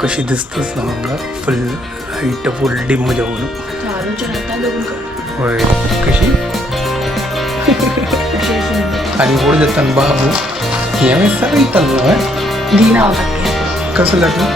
कशी दिसतच ना हांगा फुल लाईट फुल डिम जावन होय कशी आणि पुढे जाताना बाबू हे सांगितलं दीना कसं लागलं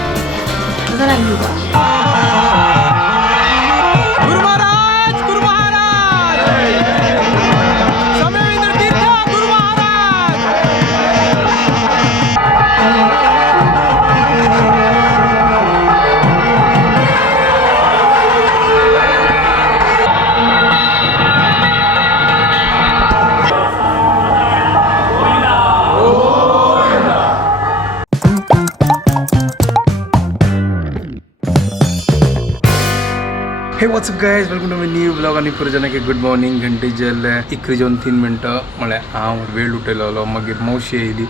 हे what's up guys welcome to my new blog आणि पुरजनाके गुड मॉर्निंग घंटे जाले 1:03 म्हळ्यार हांव वेळ उठयलो मागीर मावशी येयली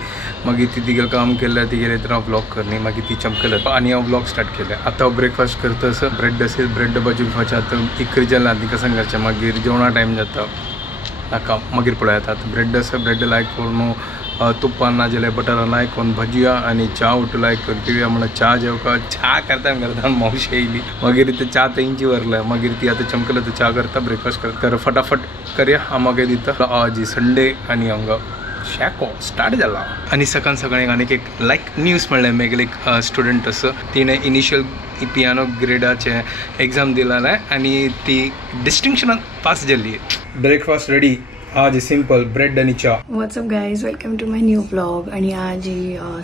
मागीर ती तिगे काम केलें तिगे तर हांव ब्लॉग करनी मागीर ती चमकलें आनी हांव ब्लॉग स्टार्ट केलें आतां ब्रेकफास्ट करतस ब्रेड असेल ब्रेड डब्बा जेवपाचें आतां 1 जालें तिका सांगचें मागीर जेवणा टायम जाता नाका मागीर पळयात आतां ब्रेड आसा ब्रेड लायक करून तुप्पान ना जाल्यार बटरान लायक करून भजिया आनी च्या उठू लायक करून पिवया म्हणून च्या जेवका च्या करता मावशी येयली मागीर ते च्या तेंची व्हरलें मागीर ती आतां चमकलें तर च्या करता ब्रेकफास्ट करता फटाफट करया हांव मागीर दिता आज संडे आनी हांगा शॅको स्टार्ट जाला आनी सकाळीं आनीक एक लायक न्यूज म्हणलें मेगेल एक स्टुडंट असो तिणें इनिशियल पियानो ग्रेडाचे एग्जाम दिलेलें आनी ती डिस्टिंक्शनान पास जाली ब्रेकफास्ट रेडी आज सिंपल ब्रेड आणि चा what's up guys welcome to my new blog आणि आज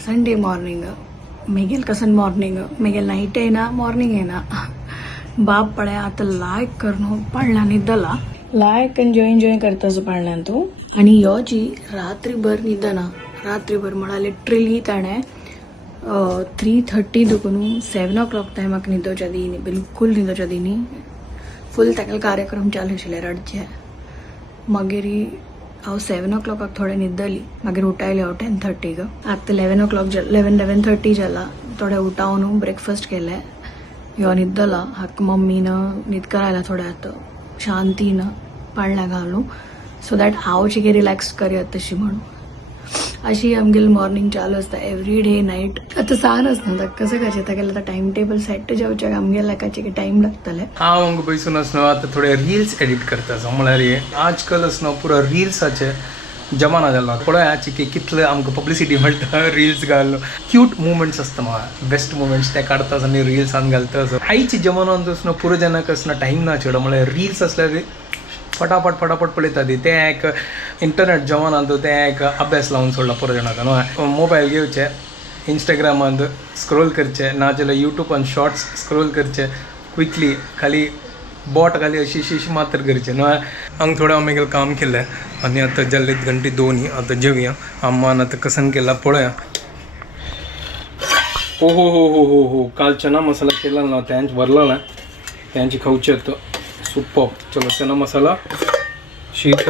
संडे मॉर्निंग मेगेल कसन मॉर्निंग मेगेल नाइट ना मॉर्निंग ना बाप पड़े आता लायक करनो पडला निदला लायक एन्जॉय करताच पडल्यान तू आणि यो जी रात्रीभर निदना रात्रीभर म्हणा लिटरली ताणें 3:30 दुखून 7 o'clock टायमाक न्हिदोच्या दिनी बिलकुल न्हिदोच्या दिनी फुल ताका कार्यक्रम चालू आशिल्ले रडचे मागीर हांव 7 o'clock थोडे न्हिदली मागीर उठायले हांव 10:30 आतां 11:30 जाला थोडे उठावन ब्रेकफास्ट केले ह्यो न्हिदला हाक मम्मीन न्हीद करायला थोडे आतां शांतीन पाळण्या घालूं सो दॅट हांव चिके रिलॅक्स करया तशी म्हणून अशी आमगेली मॉर्निंग चालू आसता एवरी डे नाईट आतां सान आसना कसं करचें ताका आतां टायम टेबल सेट जेवचे आमगे लायकाचे टायम लागतले हांव हांगा बसून आसना आतां थोडे रिल्स एडिट करता म्हळ्यार हे आजकाल आसना पुरो रिल्साचे जमाना जाला पळय की कितले आमकां पब्लिसिटी मेळटा रिल्स घाल क्यूट मुवमेंट्स आसता म्हाका बेस्ट मुवमेंट्स ते काडटा आनी रिल्सान घालता आयच्या जमानांत आसना पुरो जेन्नाक आसना टायम ना चेडो म्हळ्यार रिल्स आसल्यार फटाफट पळयता ती ते एक इंटरनेट जमानांत ते एक अभ्यास लावन सोडला पुरो जाणांक न्हू मोबायल घेवचे इंस्टाग्रामांत स्क्रोल करचे नाजाल्यार यूट्यूबान शॉर्ट्स स्क्रोल करचे क्विकली खाली बोट खाली अशी मात्र करचे न्हू हांगा थोडें हांव मेगेलें काम केलें आनी आतां जाल्ले 2:02 आतां जेवया अम्मान आतां कसन केला पळया हो काल चना मसाला केला ना त्यांच व्हरला ना त्यांची खावचे आतां सुपर चलो चना मसाला शीत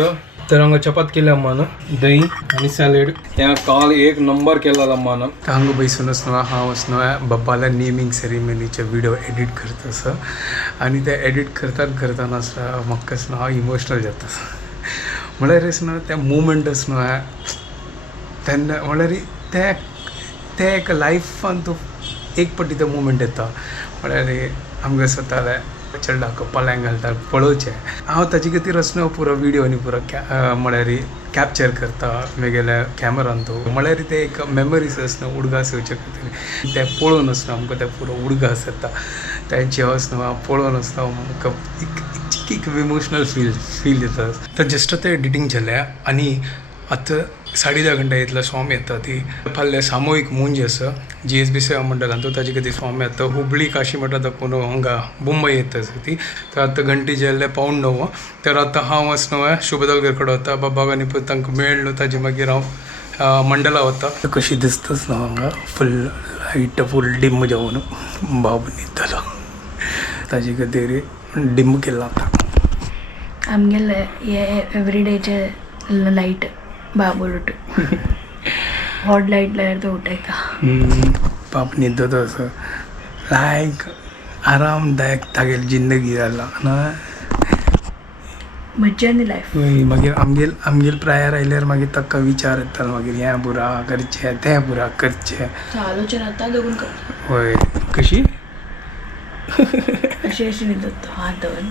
तर हांगा चपात केली अम्मानं दही आनी सॅलेड त्या काल एक नंबर केला अम्मानं हांगा बसून आसना हांव आसना बापाल्या नेमिंग सेरेमनीचे व्हिडिओ एडिट करता आसा आनी ते एडिट करतना आसना म्हाका आसना हांव इमोशनल जाता म्हळ्यार आसना त्या मुवमेंट आसना तेन्ना म्हळ्यार ते एक लायफान तूं एक पटी तो मुवमेंट येता म्हळ्यार आमगे स्वताले चेडा कपलांक घालता पळोवचें हांव ताजे खातीर आसना पुरो व्हिडिओ आनी पुरो म्हळ्यार कॅप्चर करता म्हगेल्या कॅमेरान तो म्हळ्यार ते एक मेमरीज आसना उडगास येवचे खातीर ते पळोवन आसना आमकां ते पुरो उडगास येता तेंचे आसना पळोवन आसना आमकां एक इमोशनल फील येता तर जस्ट ते एडिटींग जालें आनी आतां 10:30 घंटा येतलो स्वामी येता ती फाल्यां सामुहीक मुंज आसा GSB सेवा मंडळान तो ताजे खातीर स्वामी येता हुबळी काशी मठा दाखोवन हांगा मुंबय येता ती तर आतां घंटी जाल्ले 9:15 तर आतां हांव आसना शुभदलगर कडेन वता बाबाक आनी तांकां मेळ्ळो ताजे मागीर हांव मंडला वता कशी दिसताच ना हांगा फुल लायट फुल डिम जावन बाब न्हिदलो ताजे खातीर डिम केला आतां आमगेले हे एवरीडेचे लाईट बाबू उठू हॉट लाईट लायर तो उठायचा बाप न्हिदता असो लायक आरामदायक तागेली जिंदगी जाला ना मज्जा आनी लायफ मागीर आमगेल प्रायर आयल्यार मागीर ताका विचार येतालो मागीर हें बुरा करचें तें बुरा करचें आलोचना आतां दोगून कर होय कशी अशी अशी न्हिदत हात धरून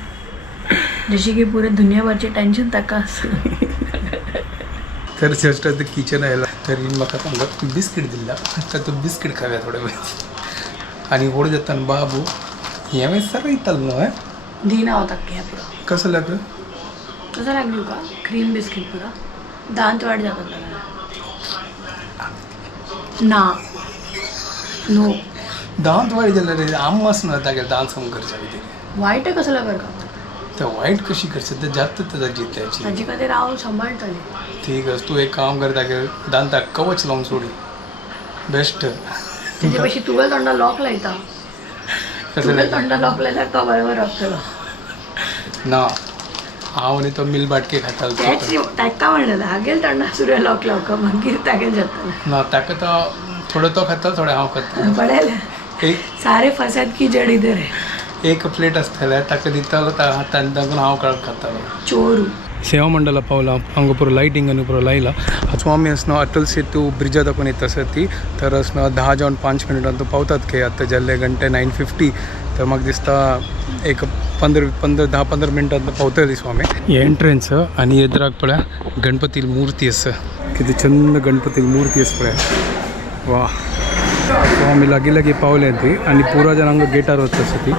जशी की पुरे दुनियाभरचे टेन्शन ताका असं. तर जस्ट द किचन आयला तरी म्हाका तांकां बिस्कीट दिला तर तो बिस्कीट खाव्या थोडे वेळ आणि ओढ जाताना बाबू हे वेळेस सर येताल न्हू दिना होता की ह्या पुरा कसं लागलं कसं लागली का क्रीम बिस्किट पुरा दांत वाट जातात त्याला ना नो दांत वाईट झालं रे आम्हाच ना तागे दांत सम करच्या ते वाईट कसं लागर का तर वाईट कशी करছে तर जास्त त्याचा जीत त्याची ताजी खातीर हांव सांबाळटलें. ठीक आहे तू एक काम कर तागे दांताक कवच लावून सोडी बेस्ट तेजे पयशी तुवें तोंडा लॉक लायता कसं तुवें लागलं तोंडा लॉक लायल्यार तो बरोबर रावतलो. ना हांव आनी तो मिल बाटके खातालो तेच ताका म्हणलें हागेल तोंडा सुर्या लॉक लावका मागीर तागेल जातलें ना ताका तो थोडो तो खाता थोडे हांव खाता पळयलें एक सारे फसाद की जड इधर है एक प्लेट आसताले ताका दितालो हातान दाखून हांव काडून खातालो. चोरू सेवा मंडला पावला हांगा पुरो लायटिंग आनी पुरो लायला आजू आमी असनो अटल सेतू ब्रिजा दाखून येता आसत ती तर असनो 10 जावन 5 मिनटान तो पावतात खंय आतां जाल्ले घंटे 9:50 तर म्हाका दिसता एक 10-15 मिनटान पावतली दिसू आमी. हे एंट्रन्स आनी येद्राक पळय गणपती मुर्ती आसा कितें छंद गणपती मुर्ती आसा पळय वा. सो आमी लागीं लागीं पावले ती आनी पुरा जाण हांगा गेटार वता आसा ती.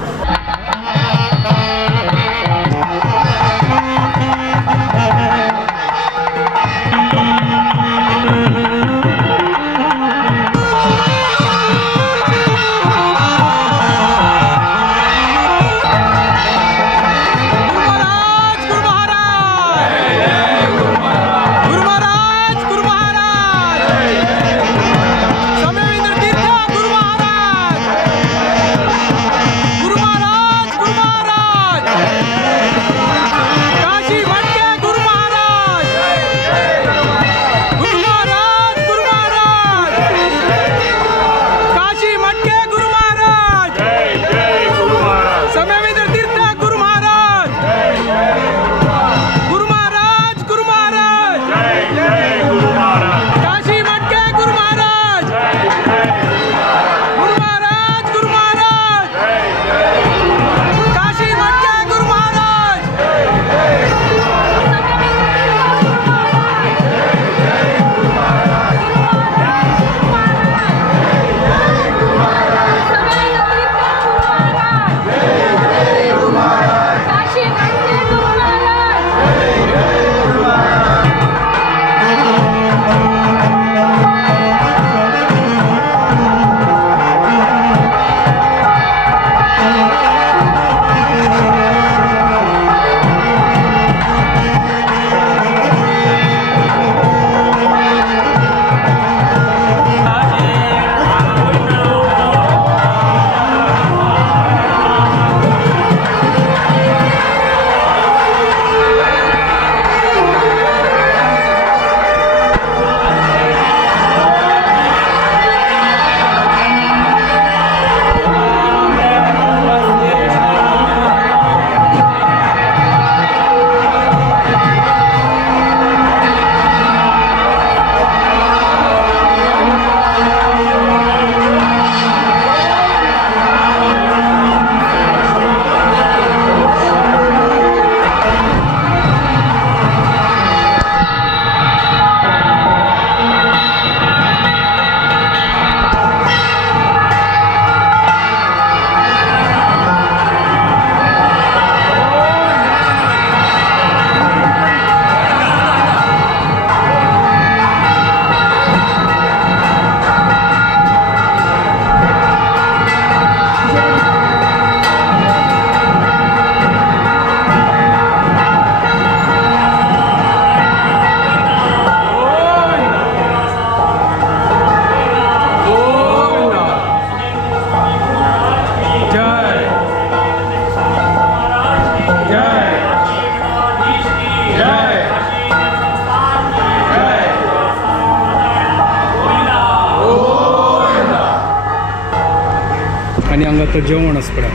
आणि हांगा तर जेवण आसा पळय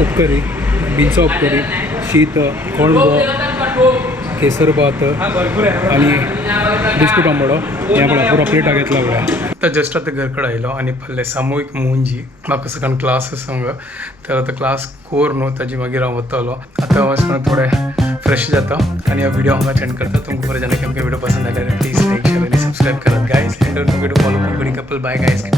उपकरी बिंचो उपकरी शीत कोळंबो केसर भात आणि बिस्कुट आंबडो या पळय पुरो प्लेटा घेतला पळय आतां जस्ट आतां घरकडे आयलो आनी पडले सामुहीक मुंजी म्हाका सकाळीं क्लास संग तर आतां क्लास कोर न्हू ताजी मागीर हांव वतलो आतां वचून थोडे फ्रेश जाता आनी हो व्हिडिओ हांगा एंड करता तुमकां बरें जाल्यार केमके व्हिडिओ पसंद आयल्यार प्लीज लायक शेअर आनी सबस्क्राईब करात guys and don't forget to follow कुकडी कपल बाय गायज